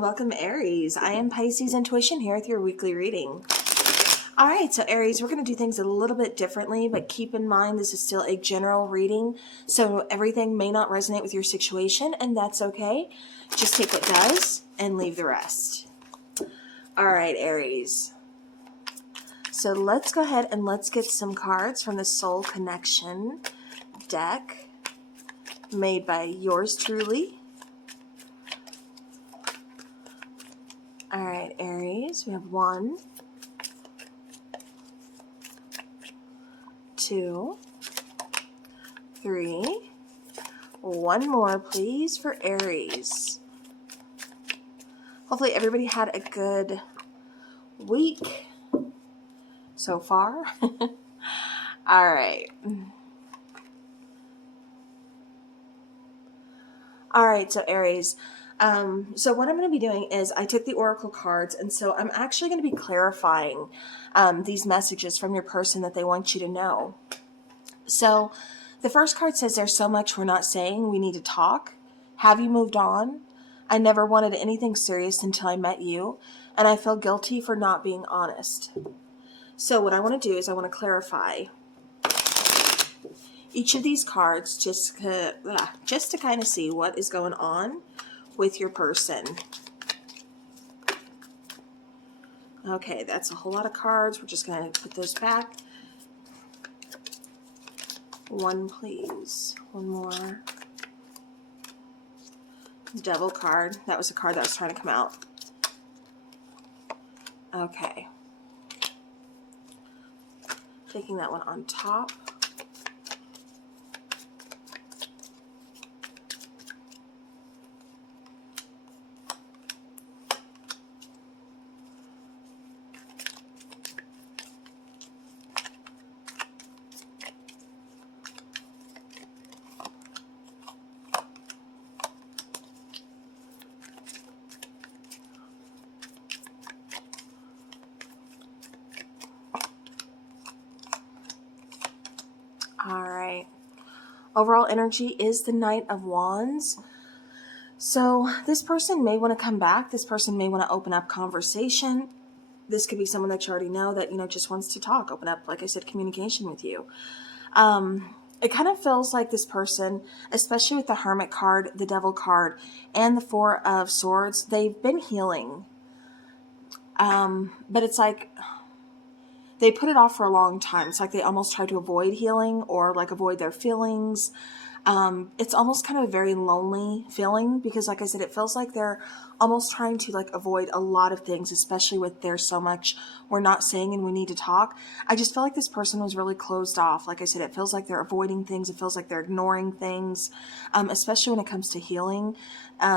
and welcome Aries. I am Pisces Intuition here with your weekly reading. Alright, so Aries, we're going to do things a little bit differently, but keep in mind this is still a general reading, so everything may not resonate with your situation, and that's okay. Just take what does and leave the rest. Alright, Aries. So let's go ahead and let's get some cards from the Soul Connection deck made by yours truly. All right, Aries, we have 1, 2, 3. One more, please, for Aries. Hopefully everybody had a good week so far. All right. All right, so Aries. So what I'm going to be doing is I took the oracle cards, and so I'm actually going to be clarifying these messages from your person that they want you to know. So the first card says, there's so much we're not saying, we need to talk. Have you moved on? I never wanted anything serious until I met you, and I feel guilty for not being honest. So what I want to do is I want to clarify each of these cards just to kind of see what is going on with your person. Okay, that's a whole lot of cards. We're just going to put those back. 1, please. 1 more. Devil card. That was a card that was trying to come out. Okay. Taking that one on top. All right. Overall energy is the Knight of Wands. So this person may want to come back. This person may want to open up conversation. This could be someone that you already know that, just wants to talk, open up, like I said, communication with you. It kind of feels like this person, especially with the Hermit card, the Devil card, and the 4 of Swords, they've been healing. But it's like they put it off for a long time. It's like they almost try to avoid healing or like avoid their feelings. It's almost kind of a very lonely feeling because, like I said, it feels like they're almost trying to like avoid a lot of things, especially with there's so much we're not saying and we need to talk. I just feel like this person was really closed off. Like I said, it feels like they're avoiding things. It feels like they're ignoring things, especially when it comes to healing.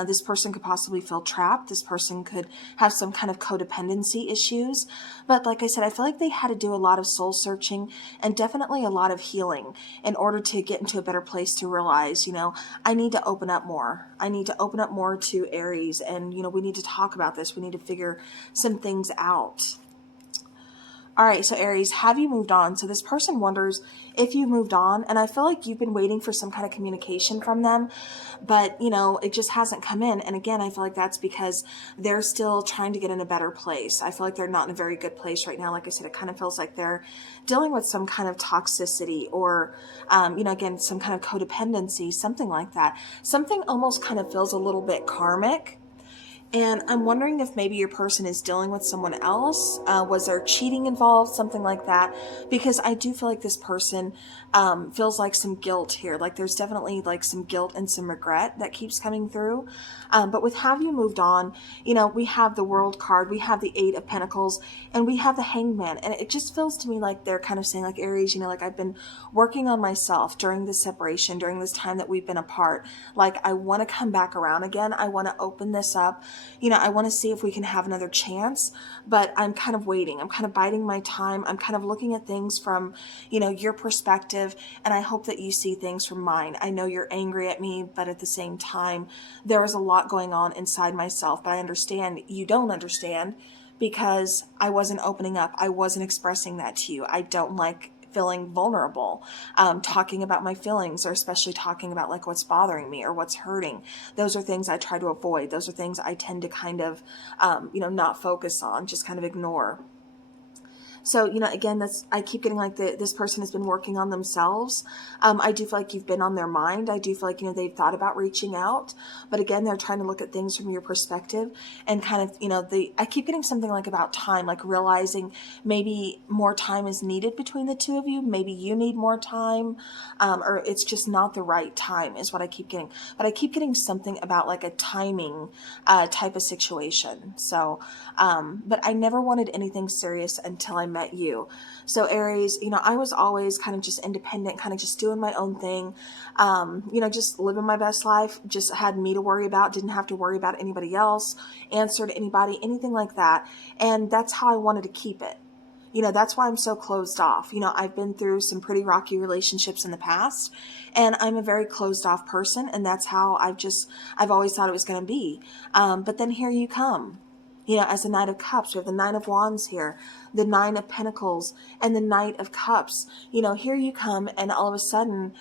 This person could possibly feel trapped. This person could have some kind of codependency issues. But like I said, I feel like they had to do a lot of soul searching and definitely a lot of healing in order to get into a better place to realize, I need to open up more. I need to open up more to Aries, and, we need to talk about this. We need to figure some things out. All right, so Aries, have you moved on? So this person wonders if you've moved on, and I feel like you've been waiting for some kind of communication from them, but, it just hasn't come in. And again, I feel like that's because they're still trying to get in a better place. I feel like they're not in a very good place right now. Like I said, it kind of feels like they're dealing with some kind of toxicity or, again, some kind of codependency, something like that. Something almost kind of feels a little bit karmic. And I'm wondering if maybe your person is dealing with someone else. Was there cheating involved? Something like that. Because I do feel like this person feels like some guilt here. Like there's definitely like some guilt and some regret that keeps coming through. But with have you moved on, we have the World card, we have the 8 of Pentacles, and we have the Hanged Man. And it just feels to me like they're kind of saying, like, Aries, like I've been working on myself during this separation, during this time that we've been apart. Like I want to come back around again. I want to open this up. I want to see if we can have another chance, but I'm kind of waiting. I'm kind of biding my time. I'm kind of looking at things from, your perspective, and I hope that you see things from mine. I know you're angry at me, but at the same time, there is a lot going on inside myself, but I understand you don't understand because I wasn't opening up. I wasn't expressing that to you. I don't like feeling vulnerable, talking about my feelings, or especially talking about like what's bothering me or what's hurting. Those are things I try to avoid. Those are things I tend to kind of, not focus on, just kind of ignore. So, again, I keep getting like this person has been working on themselves. I do feel like you've been on their mind. I do feel like, they've thought about reaching out, but again, they're trying to look at things from your perspective and kind of, I keep getting something like about time, like realizing maybe more time is needed between the two of you. Maybe you need more time, or it's just not the right time is what I keep getting. But I keep getting something about like a timing, type of situation. So, but I never wanted anything serious until I met you. So Aries, I was always kind of just independent, kind of just doing my own thing, just living my best life, just had me to worry about, didn't have to worry about anybody else, answer to anybody, anything like that. And that's how I wanted to keep it. That's why I'm so closed off. I've been through some pretty rocky relationships in the past, and I'm a very closed off person, and that's how I've always thought it was going to be. But then here you come. As the Knight of Cups, we have the Nine of Wands here, the Nine of Pentacles, and the Knight of Cups. Here you come, and all of a sudden,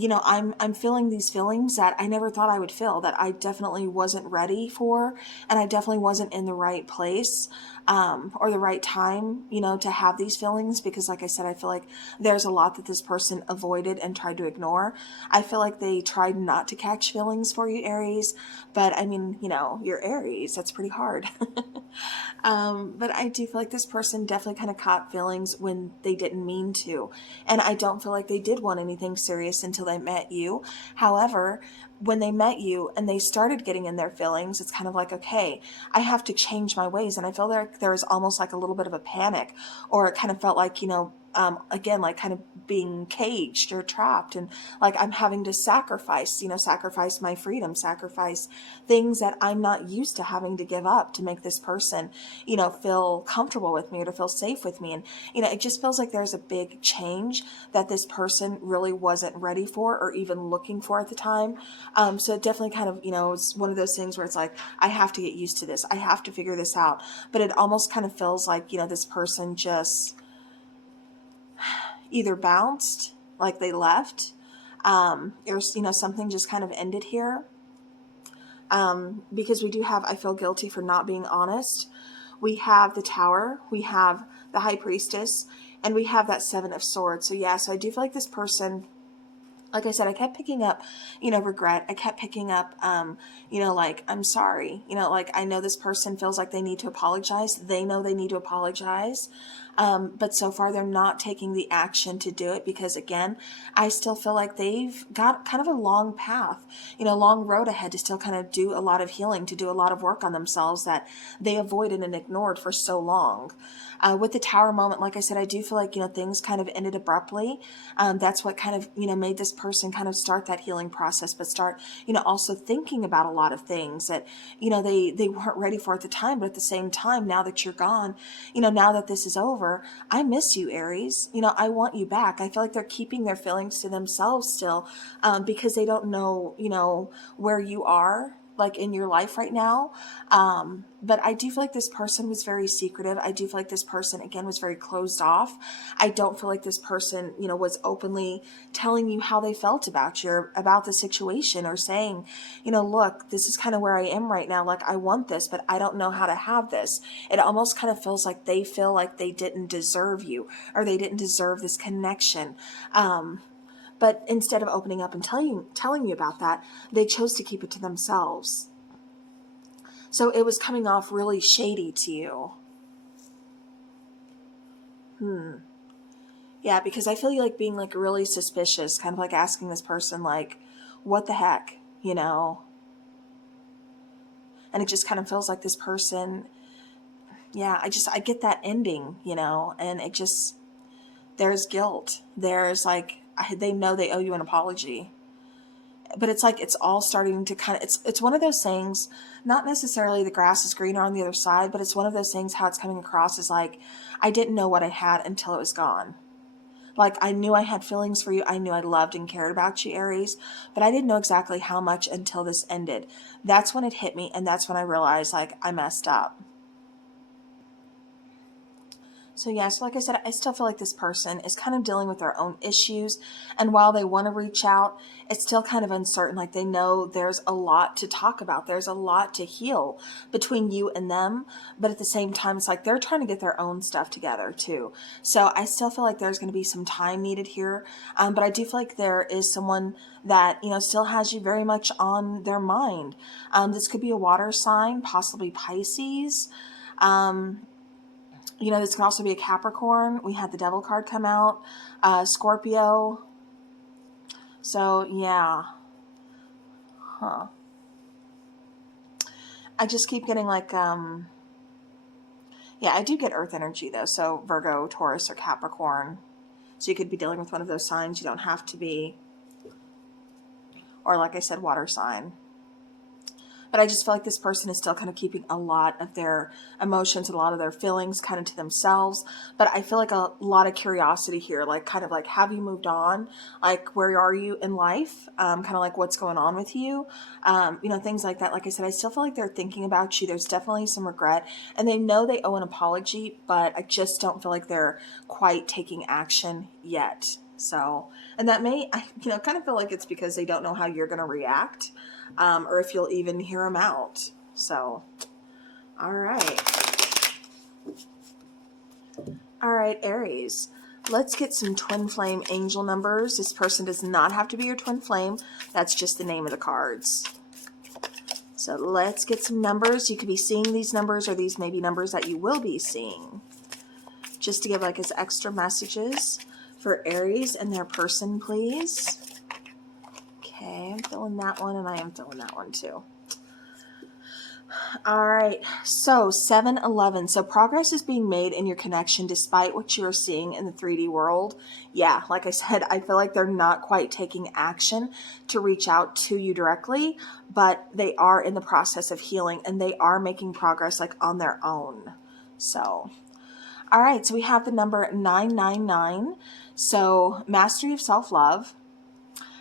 I'm feeling these feelings that I never thought I would feel, that I definitely wasn't ready for, and I definitely wasn't in the right place, or the right time, to have these feelings, because like I said, I feel like there's a lot that this person avoided and tried to ignore. I feel like they tried not to catch feelings for you, Aries, but I mean, you're Aries, that's pretty hard. But I do feel like this person definitely kind of caught feelings when they didn't mean to. And I don't feel like they did want anything serious until they met you. However, when they met you and they started getting in their feelings, it's kind of like, okay, I have to change my ways. And I feel like there was almost like a little bit of a panic, or it kind of felt like, again, like kind of being caged or trapped, and like I'm having to sacrifice my freedom, sacrifice things that I'm not used to having to give up to make this person, feel comfortable with me or to feel safe with me. And, it just feels like there's a big change that this person really wasn't ready for or even looking for at the time. So it definitely kind of, it's one of those things where it's like, I have to get used to this. I have to figure this out. But it almost kind of feels like, this person just either bounced, like they left, or, something just kind of ended here. Because we do have, I feel guilty for not being honest. We have the Tower, we have the High Priestess, and we have that Seven of Swords. So yeah, so I do feel like this person, like I said, I kept picking up, regret. I kept picking up, like, I'm sorry. Like, I know this person feels like they need to apologize. They know they need to apologize. But so far they're not taking the action to do it because, again, I still feel like they've got kind of a long path, long road ahead to still kind of do a lot of healing, to do a lot of work on themselves that they avoided and ignored for so long. With the Tower moment, like I said, I do feel like, things kind of ended abruptly. That's what kind of, made this person kind of start that healing process, but start, also thinking about a lot of things that, they weren't ready for at the time. But at the same time, now that you're gone, now that this is over, I miss you, Aries. I want you back. I feel like they're keeping their feelings to themselves still, because they don't know, where you are, like in your life right now. But I do feel like this person was very secretive. I do feel like this person, again, was very closed off. I don't feel like this person, was openly telling you how they felt about the situation, or saying, look, this is kind of where I am right now. Like, I want this, but I don't know how to have this. It almost kind of feels like they feel like they didn't deserve you, or they didn't deserve this connection. But instead of opening up and telling you about that, they chose to keep it to themselves. So it was coming off really shady to you. Yeah, because I feel like being like really suspicious, kind of like asking this person like, what the heck, And it just kind of feels like this person, yeah, I get that ending, and it just, there's guilt. There's like, they know they owe you an apology. But it's like, it's all starting to kind of, it's one of those things, not necessarily the grass is greener on the other side, but it's one of those things, how it's coming across is like, I didn't know what I had until it was gone. Like, I knew I had feelings for you. I knew I loved and cared about you, Aries, but I didn't know exactly how much until this ended. That's when it hit me, and that's when I realized, like, I messed up. So yes, like I said, I still feel like this person is kind of dealing with their own issues. And while they want to reach out, it's still kind of uncertain. Like they know there's a lot to talk about. There's a lot to heal between you and them. But at the same time, it's like they're trying to get their own stuff together too. So I still feel like there's going to be some time needed here. But I do feel like there is someone that, still has you very much on their mind. This could be a water sign, possibly Pisces. This can also be a Capricorn. We had the Devil card come out. Scorpio. So, yeah. Huh. I just keep getting like, yeah, I do get Earth energy though. So, Virgo, Taurus, or Capricorn. So you could be dealing with one of those signs. You don't have to be. Or like I said, water sign. But I just feel like this person is still kind of keeping a lot of their emotions and a lot of their feelings kind of to themselves. But I feel like a lot of curiosity here, like kind of like, have you moved on? Like, where are you in life? Kind of like what's going on with you? Things like that. Like I said, I still feel like they're thinking about you. There's definitely some regret and they know they owe an apology, but I just don't feel like they're quite taking action yet. So, and that may, kind of feel like it's because they don't know how you're going to react, or if you'll even hear them out. So, all right. All right, Aries. Let's get some twin flame angel numbers. This person does not have to be your twin flame. That's just the name of the cards. So let's get some numbers. You could be seeing these numbers, or these may be numbers that you will be seeing. Just to give like as extra messages for Aries and their person, please. Okay, I'm filling that one, and I am filling that one too. All right, so 7-11. So progress is being made in your connection despite what you're seeing in the 3D world. Yeah, like I said, I feel like they're not quite taking action to reach out to you directly, but they are in the process of healing, and they are making progress like on their own. So... all right, so we have the number 999. So mastery of self-love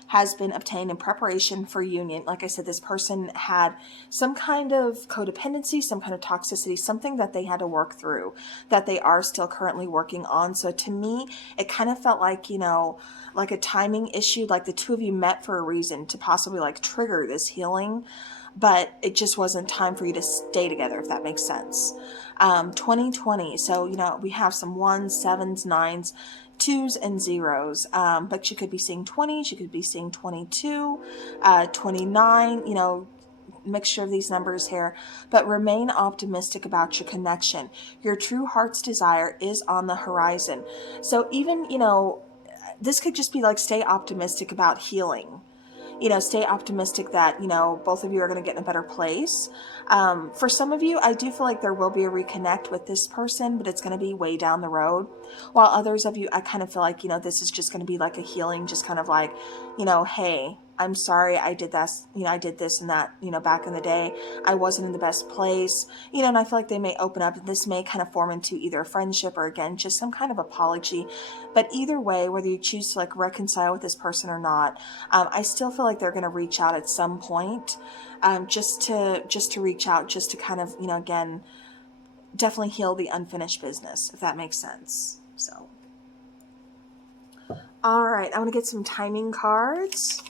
has been obtained in preparation for union. Like I said, this person had some kind of codependency, some kind of toxicity, something that they had to work through that they are still currently working on. So to me, it kind of felt like, like a timing issue, like the two of you met for a reason to possibly like trigger this healing. But it just wasn't time for you to stay together, if that makes sense. 2020. So, we have some 1s, 7s, 9s, 2s, and 0s. But you could be seeing 20s, you could be seeing 22, 29, mixture of these numbers here. But remain optimistic about your connection. Your true heart's desire is on the horizon. So even, this could just be like, stay optimistic about healing. Stay optimistic that, both of you are going to get in a better place. For some of you, I do feel like there will be a reconnect with this person, but it's going to be way down the road. While others of you, I kind of feel like, this is just going to be like a healing, just kind of like, hey, I'm sorry I did this, I did this and that, back in the day. I wasn't in the best place, and I feel like they may open up, and this may kind of form into either a friendship or, again, just some kind of apology. But either way, whether you choose to like reconcile with this person or not, I still feel like they're going to reach out at some point, just to reach out, just to kind of, again, definitely heal the unfinished business, if that makes sense. So, all right, I want to get some timing cards.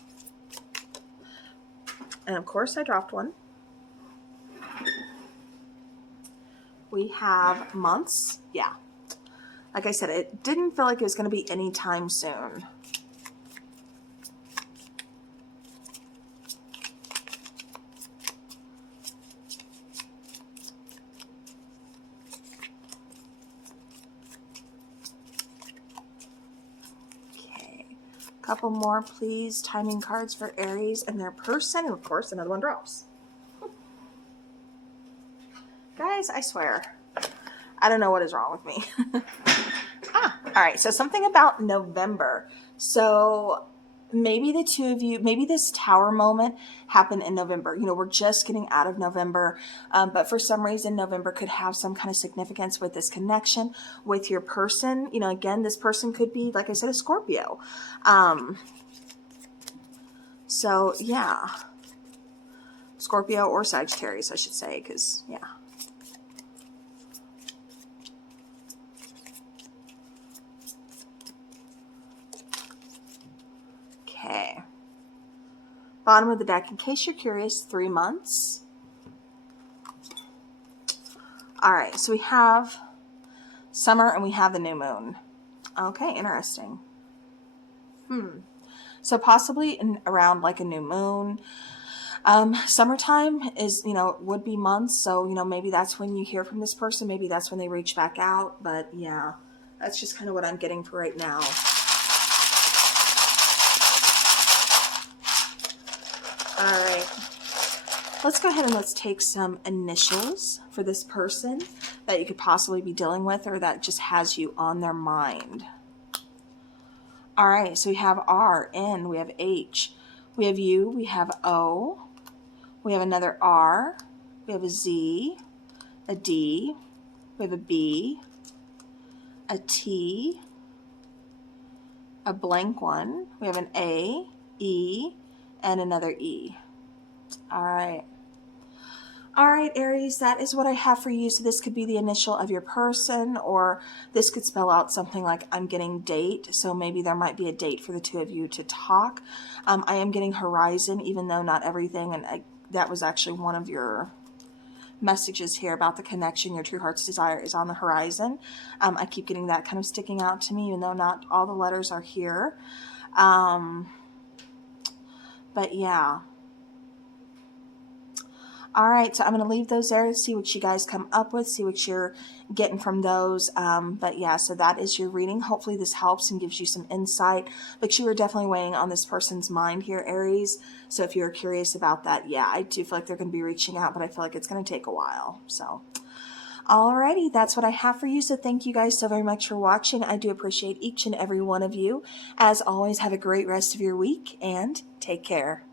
And of course, I dropped one. We have months. Yeah. Like I said, it didn't feel like it was going to be anytime soon. Couple more, please. Timing cards for Aries and their person. And of course, another one drops. Guys, I swear, I don't know what is wrong with me. All right. So something about November. So maybe the two of you, maybe this tower moment happened in November. We're just getting out of November. But for some reason, November could have some kind of significance with this connection with your person. Again, this person could be, like I said, a Scorpio. So yeah, Scorpio or Sagittarius, I should say, because yeah. Bottom of the deck, in case you're curious, 3 months. All right, so we have summer and we have the new moon. Okay, interesting. So possibly around like a new moon. Summertime is, would be months. So, maybe that's when you hear from this person. Maybe that's when they reach back out. But yeah, that's just kind of what I'm getting for right now. All right. Let's go ahead and let's take some initials for this person that you could possibly be dealing with or that just has you on their mind. All right, so we have R, N, we have H, we have U, we have O, we have another R, we have a Z, a D, we have a B, a T, a blank one, we have an A, E, and another E. All right. All right, Aries, that is what I have for you. So this could be the initial of your person, or this could spell out something like I'm getting date. So maybe there might be a date for the two of you to talk. I am getting horizon, even though not everything. And that was actually one of your messages here about the connection. Your true heart's desire is on the horizon. I keep getting that kind of sticking out to me, even though not all the letters are here. But yeah. All right, so I'm going to leave those there, see what you guys come up with, see what you're getting from those. But yeah, so that is your reading. Hopefully this helps and gives you some insight. But you are definitely weighing on this person's mind here, Aries. So if you're curious about that, yeah, I do feel like they're going to be reaching out, but I feel like it's going to take a while. So alrighty, that's what I have for you. So thank you guys so very much for watching. I do appreciate each and every one of you. As always, have a great rest of your week and take care.